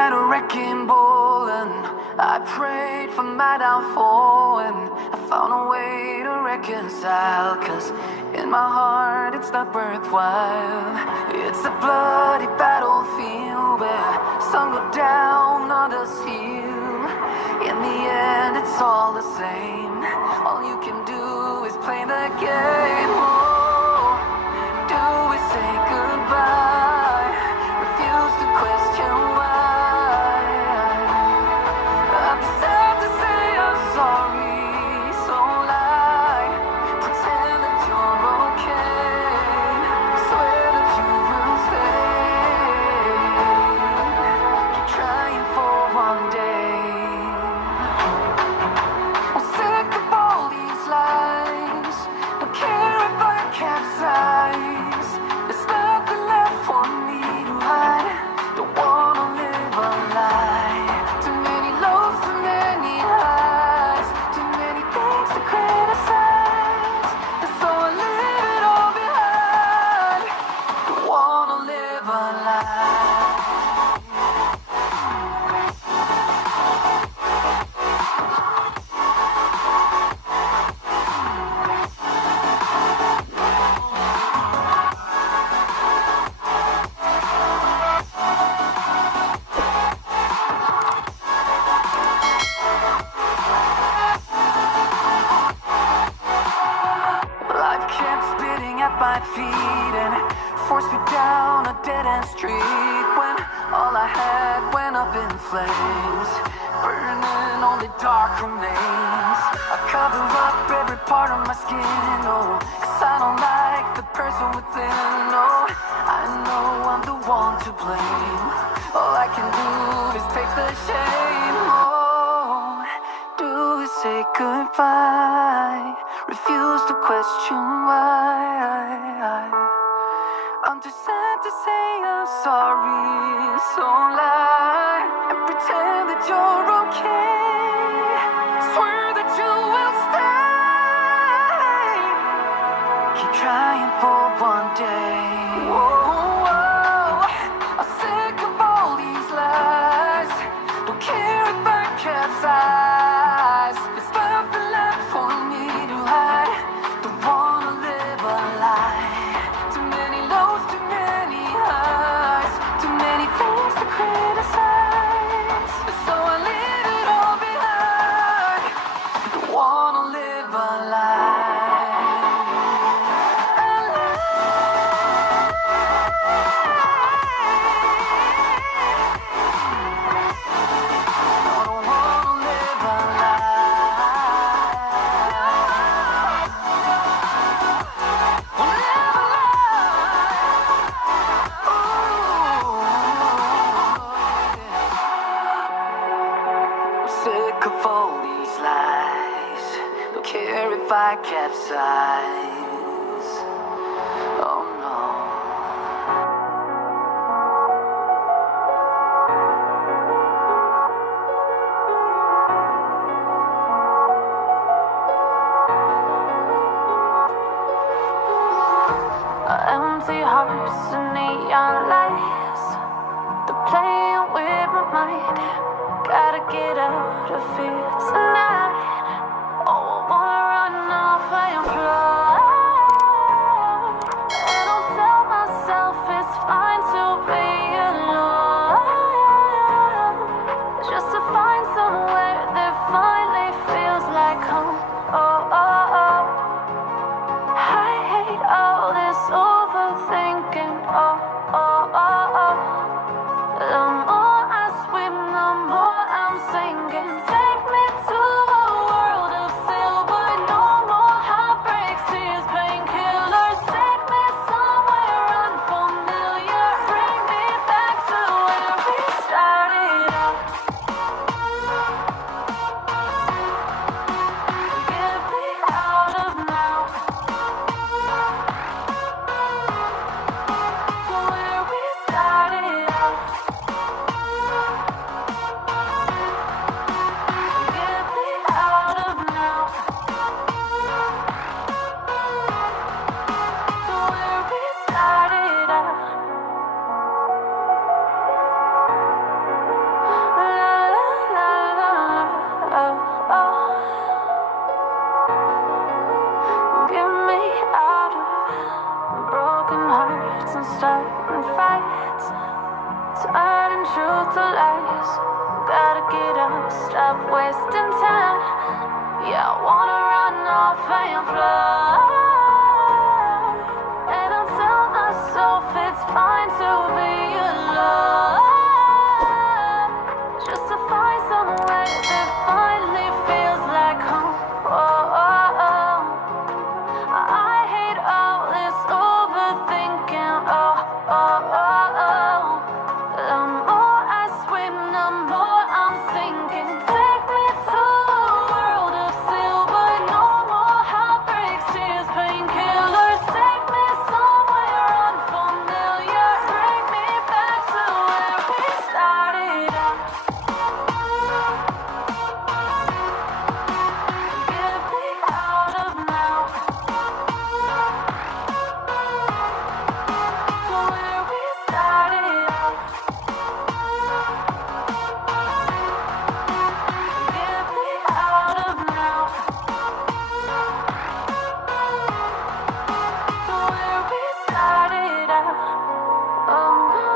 at a wrecking ball and I prayed for my downfall, and I found a way to reconcile, 'cause in my heart it's not worthwhile. It's a bloody battlefield where some go down, others heal. In the end it's all the same. All you can do is play the game. Oh, do we say goodbye? Refuse to question why. I'm sad to say I'm sorry, so lie. Pretend that you're okay. Swear that you will stay. Keep trying for one day. I'm sick of all these lies. Don't care if I capsize. There's nothing left for me to hide. Don't wanna live a lie. Too many lows, too many highs. Too many things to criticize. And so I leave it all behind. Don't wanna live a lie. Life kept spitting at my feet and forced me down a dead-end street, when all I had went up in flames, burning only dark remains. I cover up every part of my skin, oh, 'cause I don't like the person within. Oh, I know I'm the one to blame. All I can do is take the shame. Oh, do we say goodbye? Refuse to question why. I'm too sad to say I'm sorry, so lie and pretend that you're okay. Swear that you will stay. Keep trying for one day. Whoa, I'm sick of all these lies. Don't care if I capsize. There's nothing left for me to hide. Don't wanna live a lie. Too many lows, too many highs. Too many things to criticize. So I leave it all behind. Don't wanna live a lie. A lie. I don't wanna live a sick of all these lies. Don't care if I capsize. Oh no. Empty hearts and neon lights, they're playing with my mind. Gotta get out of here tonight. Oh, I wanna run off and fly. And I'll tell myself it's fine to be alone, just to find somewhere that finally feels like home. Oh, oh, oh. I hate all this overthinking. Oh, oh, oh, oh. The more I swim, the more I'm sinking. Take me to a world lights, turning truth to lies. Gotta get up, stop wasting time. Yeah, I wanna run off and fly. And I'll tell myself it's fine to be alone, just to find somewhere that finally feels like home. Oh, oh, oh. I hate all this overthinking. Oh, oh, oh, oh. The more I swim, the more I'm sinking. Take me to a world of silver. No more heartbreaks, tears, painkillers. Take me somewhere unfamiliar. Bring me back to where we started out. Get me out of now. To where we started out. Get me out of now. To where we started out. Oh no.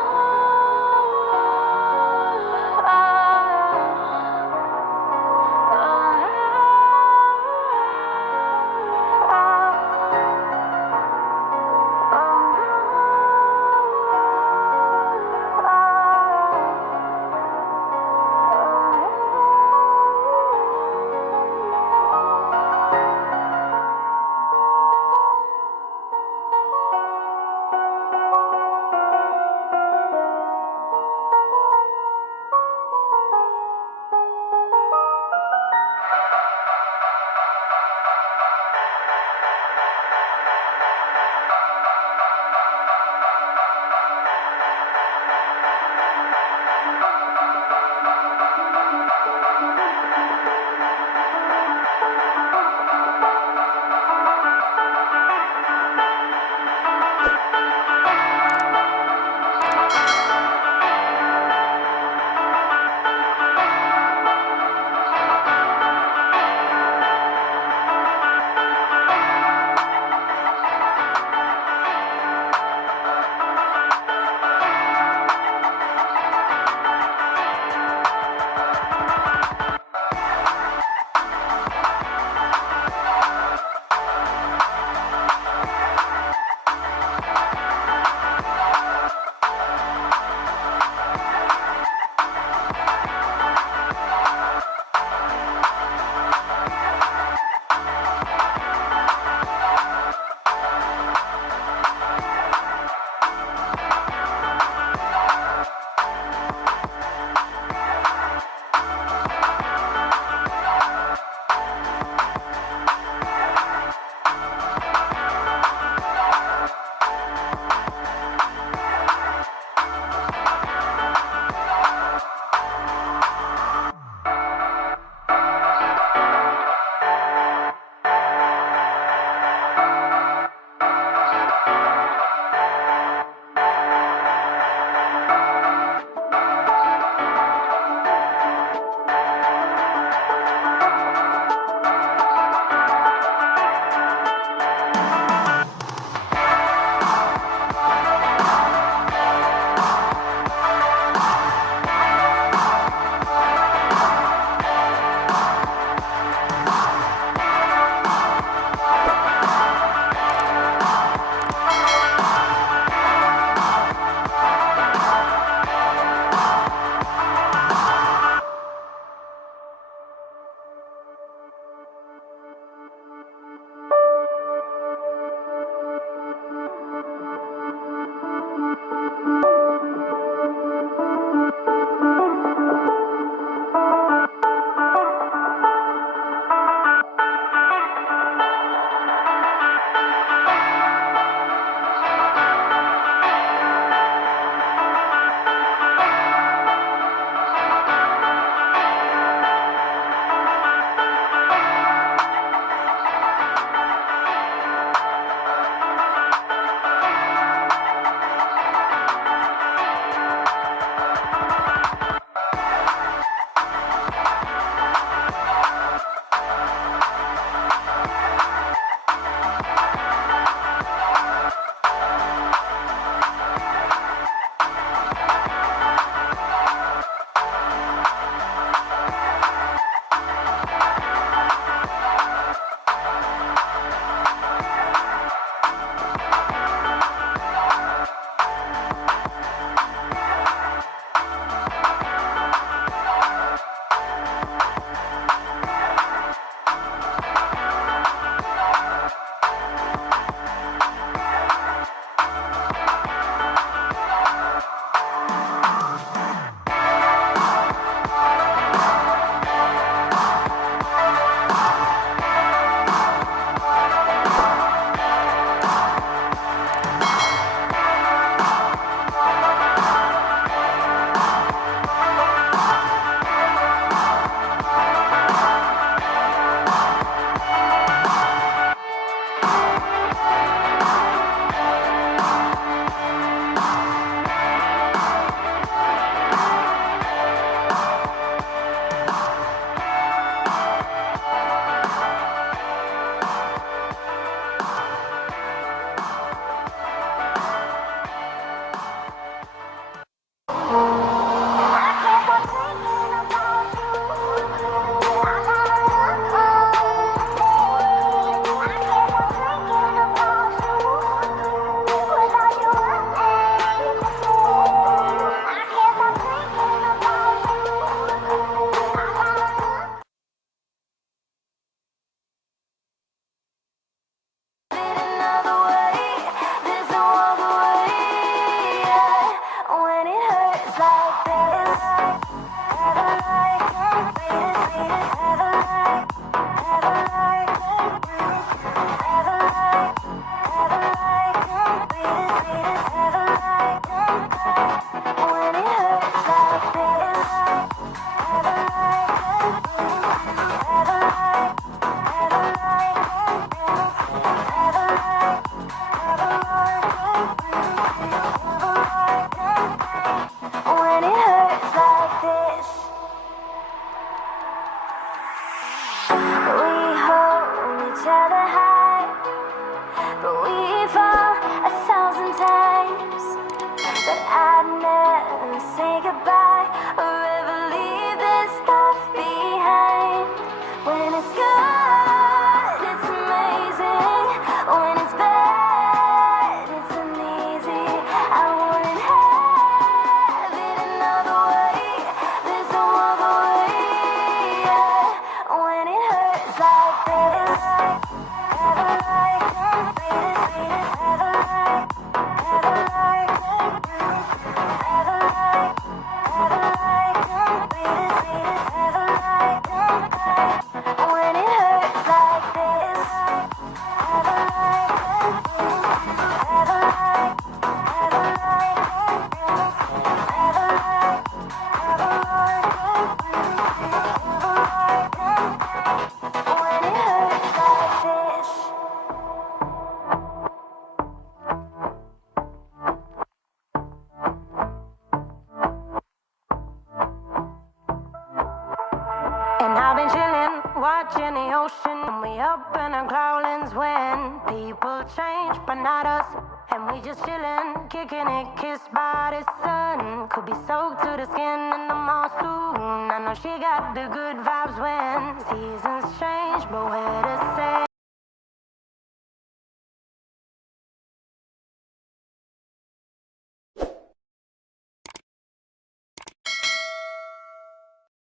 just chillin', kicking it, kissed by the sun. Could be soaked to the skin in the mall soon. I know she got the good vibes when seasons change, but where the